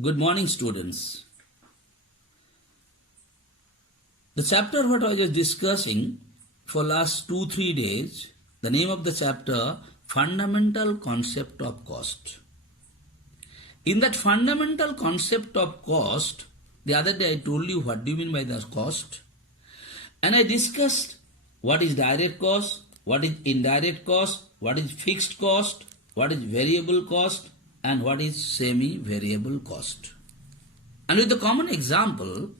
Good morning, students. The chapter what I was discussing for last 2-3 days, the name of the chapter, Fundamental Concept of Cost. In that fundamental concept of cost, the other day I told you what do you mean by the cost, and I discussed what is direct cost, what is indirect cost, what is fixed cost, what is variable cost, and what is semi-variable cost. And with the common example,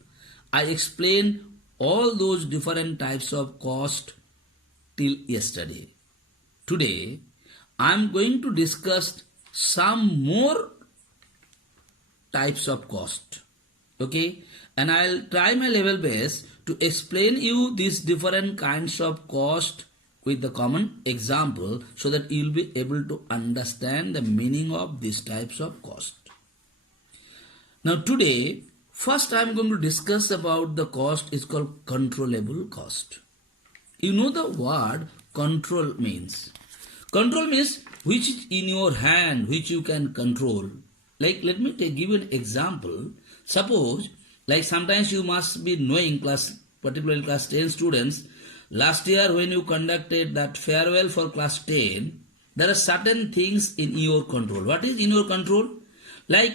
I explained all those different types of cost till yesterday. Today, I am going to discuss some more types of cost. Okay? And I'll try my level best to explain you these different kinds of cost with the common example so that you'll be able to understand the meaning of these types of cost. Now today, first I am going to discuss about the cost is called controllable cost. You know the word control means. Control means which is in your hand, which you can control. Like let me give you an example. Suppose like sometimes you must be knowing particularly class 10 students, last year when you conducted that farewell for class 10, there are certain things in your control. What is in your control? Like,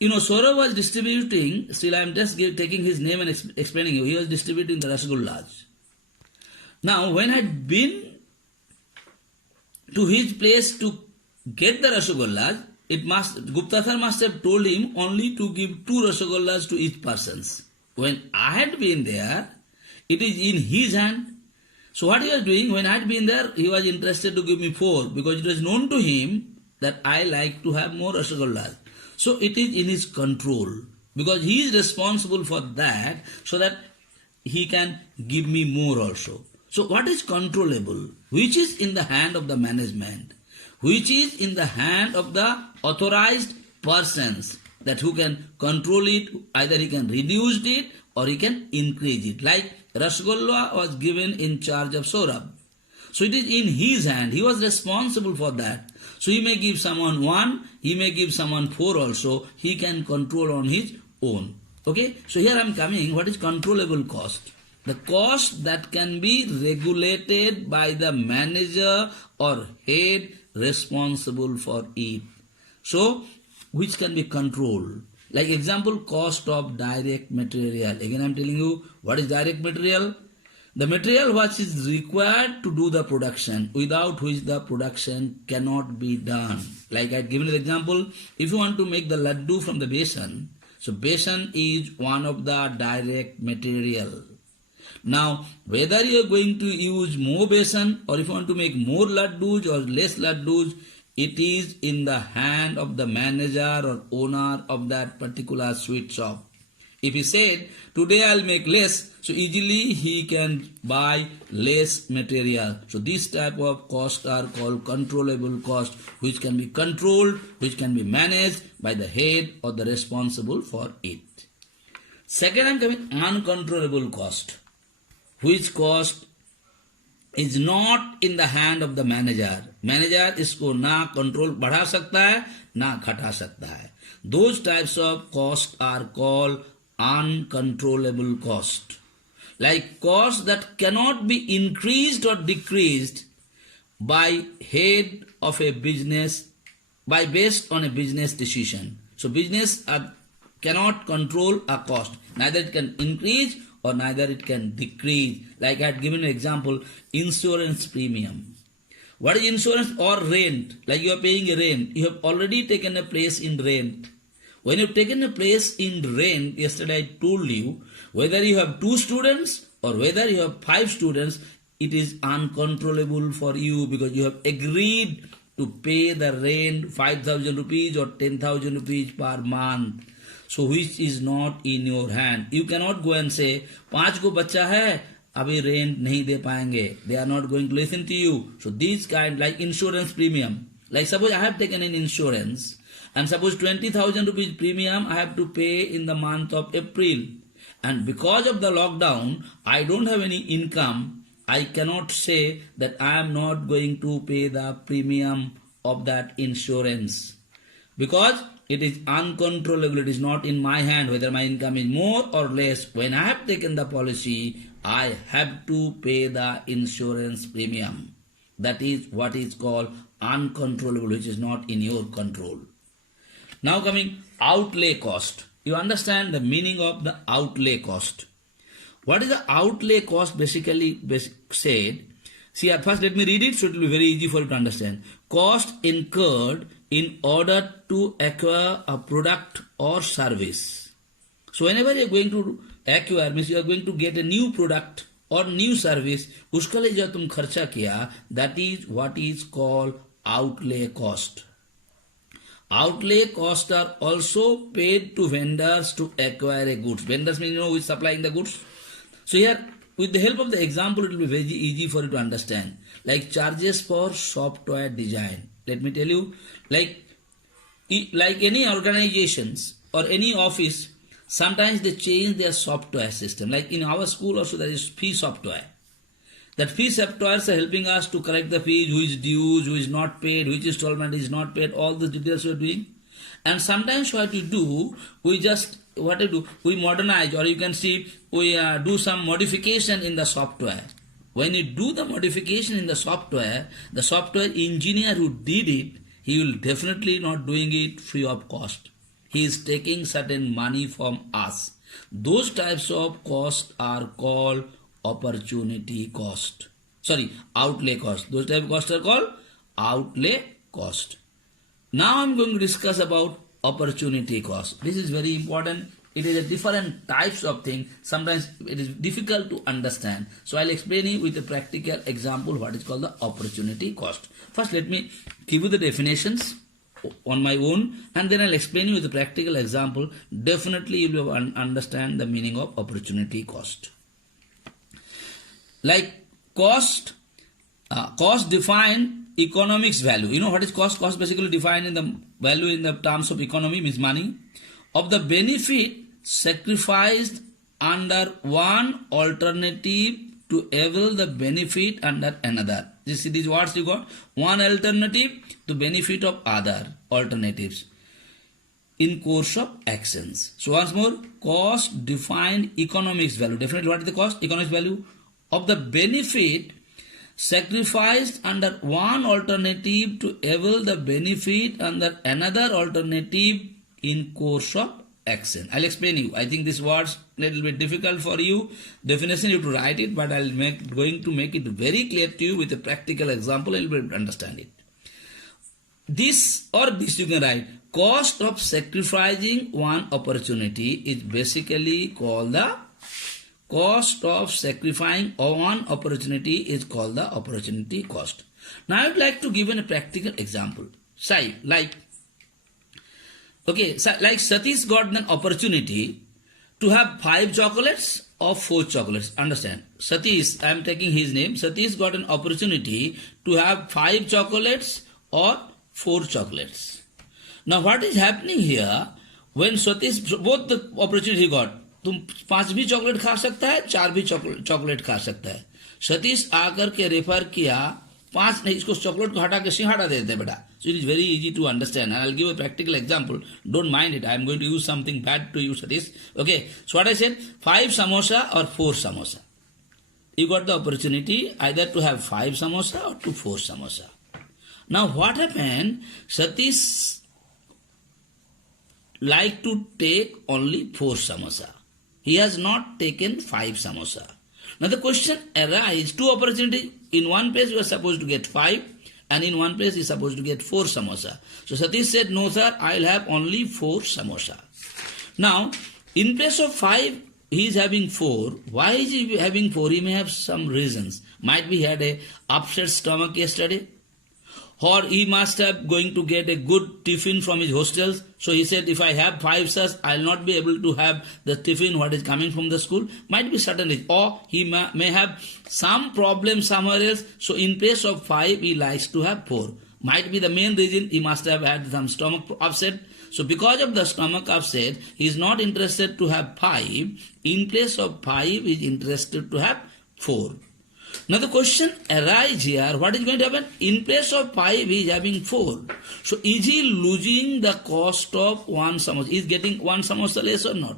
Saurav was distributing, still I am just taking his name and explaining you, he was distributing the Rasagullas. Now, when I had been to his place to get the Rasagullas, Gupta sir must have told him only to give 2 Rasagullas to each person. When I had been there, it is in his hand. So what he was doing, when I had been there, he was interested to give me 4 because it was known to him that I like to have more Rasagullas. So it is in his control because he is responsible for that so that he can give me more also. So what is controllable? Which is in the hand of the management, which is in the hand of the authorized persons that who can control it, either he can reduce it or he can increase it. Like Rasgulla was given in charge of Saurabh. So it is in his hand. He was responsible for that. So he may give someone 1, he may give someone 4 also. He can control on his own. Okay? So here I am coming, what is controllable cost? The cost that can be regulated by the manager or head responsible for it. So, which can be controlled? Like example, cost of direct material. Again I am telling you, what is direct material? The material which is required to do the production, without which the production cannot be done. Like I had given an example, if you want to make the laddu from the besan, so besan is one of the direct material. Now, whether you are going to use more besan or if you want to make more laddus or less laddus, it is in the hand of the manager or owner of that particular sweet shop. If he said, today I'll make less, so easily he can buy less material. So this type of costs are called controllable cost, which can be controlled, which can be managed by the head or the responsible for it. Second, I'm coming uncontrollable cost, which cost is not in the hand of the manager. Manager इसको ना control बढ़ा सकता है, ना घटा सकता है. Those types of costs are called uncontrollable cost. Like costs that cannot be increased or decreased by head of a business based on a business decision. So business cannot control a cost. Neither it can increase or neither it can decrease. Like I had given an example, insurance premium. What is insurance or rent? Like you are paying a rent. You have already taken a place in rent. When you have taken a place in rent, yesterday I told you, whether you have 2 students or whether you have 5 students, it is uncontrollable for you because you have agreed to pay the rent 5,000 rupees or 10,000 rupees per month. So which is not in your hand. You cannot go and say, 5 को बच्चा है, अभी rent नहीं दे पाएंगे. They are not going to listen to you. So these kind, like insurance premium. Like suppose I have taken an insurance and suppose 20,000 rupees premium I have to pay in the month of April. And because of the lockdown, I don't have any income. I cannot say that I am not going to pay the premium of that insurance. because it is uncontrollable. It is not in my hand whether my income is more or less. When I have taken the policy, I have to pay the insurance premium. That is what is called uncontrollable, which is not in your control. Now coming outlay cost. You understand the meaning of the outlay cost. What is the outlay cost basically said? See, at first let me read it so it will be very easy for you to understand. Cost incurred in order to acquire a product or service. So whenever you are going to acquire, means you are going to get a new product or new service, उसके लिए जो तुम खर्चा किया, that is what is called outlay cost. Outlay costs are also paid to vendors to acquire a goods. Vendors mean who is supplying the goods. So here, with the help of the example, it will be very easy for you to understand. Like charges for software design. Let me tell you, like any organizations or any office, sometimes they change their software system. Like in our school also there is fee software. That fee softwares are helping us to collect the fees, who is due, who is not paid, which installment is not paid, all the details we are doing. And sometimes what we do, we modernize, or you can see, we do some modification in the software. When you do the modification in the software engineer who did it, he will definitely not doing it free of cost. He is taking certain money from us. Those types of costs are called opportunity cost. Outlay cost. Those type of costs are called outlay cost. Now I am going to discuss about opportunity cost. This is very important. It is a different types of thing. Sometimes it is difficult to understand. So I'll explain you with a practical example what is called the opportunity cost. First let me give you the definitions on my own, and then I'll explain you with a practical example. Definitely you will understand the meaning of opportunity cost. Like cost define economics value. You know what is cost? Cost basically defined in the value in the terms of economy, means money, of the benefit sacrificed under one alternative to avail the benefit under another. These words you got. One alternative to benefit of other alternatives in course of actions. So once more, cost defined economics value. Definitely what is the cost? Economics value of the benefit sacrificed under one alternative to avail the benefit under another alternative in course of action. I'll explain you. I think this words little bit difficult for you. Definition you have to write it, but I'll going to make it very clear to you with a practical example. You'll be able to understand it. This you can write. Cost of sacrificing one opportunity is basically called the cost of sacrificing one opportunity is called the opportunity cost. Now I would like to give a practical example. Say like Satish got an opportunity to have 5 chocolates or 4 chocolates. Understand? Satish, I am taking his name. Satish got an opportunity to have 5 chocolates or 4 chocolates. Now what is happening here? When Satish, both the opportunity he got, तुम 5 भी chocolate खा सकता है, 4 भी chocolate खा सकता है. सतीश आकर के रेफर किया 5 नहीं, इसको चॉकलेट को हटा के सिंघाड़ा दे देते बेटा. So it is very easy to understand, and I'll give a practical example. Don't mind it. I am going to use something bad to you, Satish. Okay. So what I said, 5 samosa or 4 samosa. You got the opportunity either to have 5 samosa or to 4 samosa. Now what happened? Satish like to take only 4 samosa. He has not taken 5 samosa. Now the question arises, 2 opportunities. In one place you are supposed to get 5, and in one place you are supposed to get 4 samosa. So Satish said, no sir, I will have only 4 samosa. Now, in place of 5, he is having 4. Why is he having 4? He may have some reasons. Might be he had a upset stomach yesterday, or he must have going to get a good tiffin from his hostels. So he said, if I have 5 such, I will not be able to have the tiffin what is coming from the school. Might be certain reason. Or he may have some problem somewhere else. So in place of 5, he likes to have 4. Might be the main reason he must have had some stomach upset. So because of the stomach upset, he is not interested to have 5. In place of 5, he is interested to have 4. Now the question arises here, what is going to happen? In place of 5, he is having 4. So is he losing the cost of one samosa? Is getting one samosa less or not?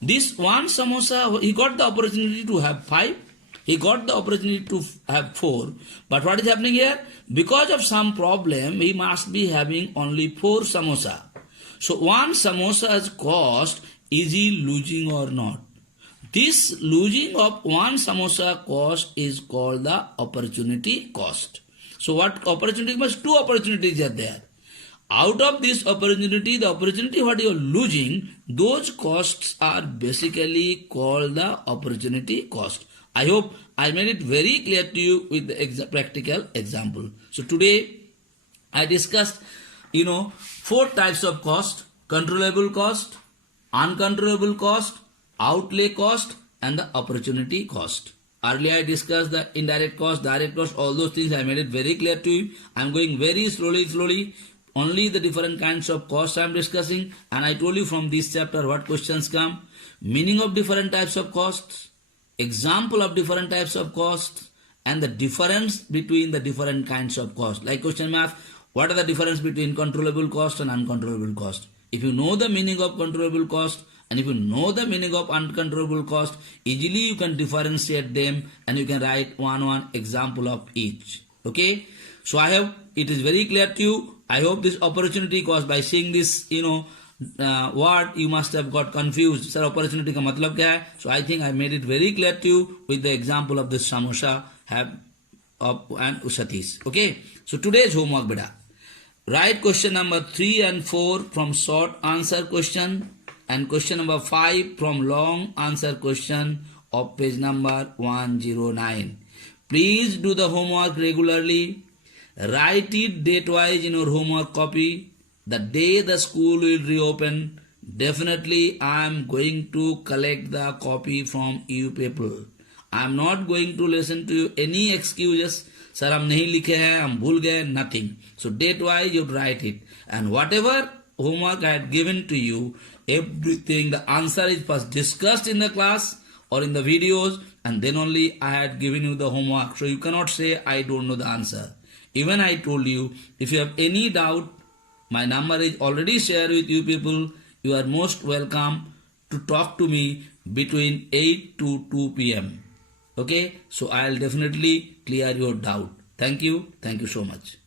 This one samosa, he got the opportunity to have 5. He got the opportunity to have 4. But what is happening here? Because of some problem, he must be having only 4 samosa. So one samosa's cost, is he losing or not? This losing of one samosa cost is called the opportunity cost. So what opportunity was? 2 opportunities are there. Out of this opportunity, the opportunity what you are losing, those costs are basically called the opportunity cost. I hope I made it very clear to you with the practical example. So today I discussed, 4 types of cost: controllable cost, uncontrollable cost, outlay cost, and the opportunity cost. Earlier I discussed the indirect cost, direct cost, all those things. I made it very clear to you. I am going very slowly. Only the different kinds of costs I am discussing. And I told you from this chapter what questions come. Meaning of different types of costs, example of different types of costs, and the difference between the different kinds of costs. Like question math, what are the difference between controllable cost and uncontrollable cost? If you know the meaning of controllable cost, and if you know the meaning of uncontrollable cost, easily you can differentiate them and you can write one example of each. Okay. So I hope it is very clear to you. I hope this opportunity cost, by seeing this, word, you must have got confused. Sir, opportunity ka matlab kya hai? So I think I made it very clear to you with the example of this samosa and usatis. Okay. So today's homework, beta. Write question number 3 and 4 from short answer question, and question number 5 from long answer question of page number 109. Please do the homework regularly. Write it date-wise in your homework copy. The day the school will reopen, definitely I am going to collect the copy from you people. I am not going to listen to you any excuses. Sir, हम नहीं लिखे हैं, हम भूल गए, nothing. So date-wise you write it. And whatever homework I had given to you, everything, the answer is first discussed in the class or in the videos, and then only I had given you the homework. So you cannot say I don't know the answer. Even I told you, if you have any doubt, my number is already shared with you people. You are most welcome to talk to me between 8 to 2 p.m. Okay, so I'll definitely clear your doubt. Thank you so much.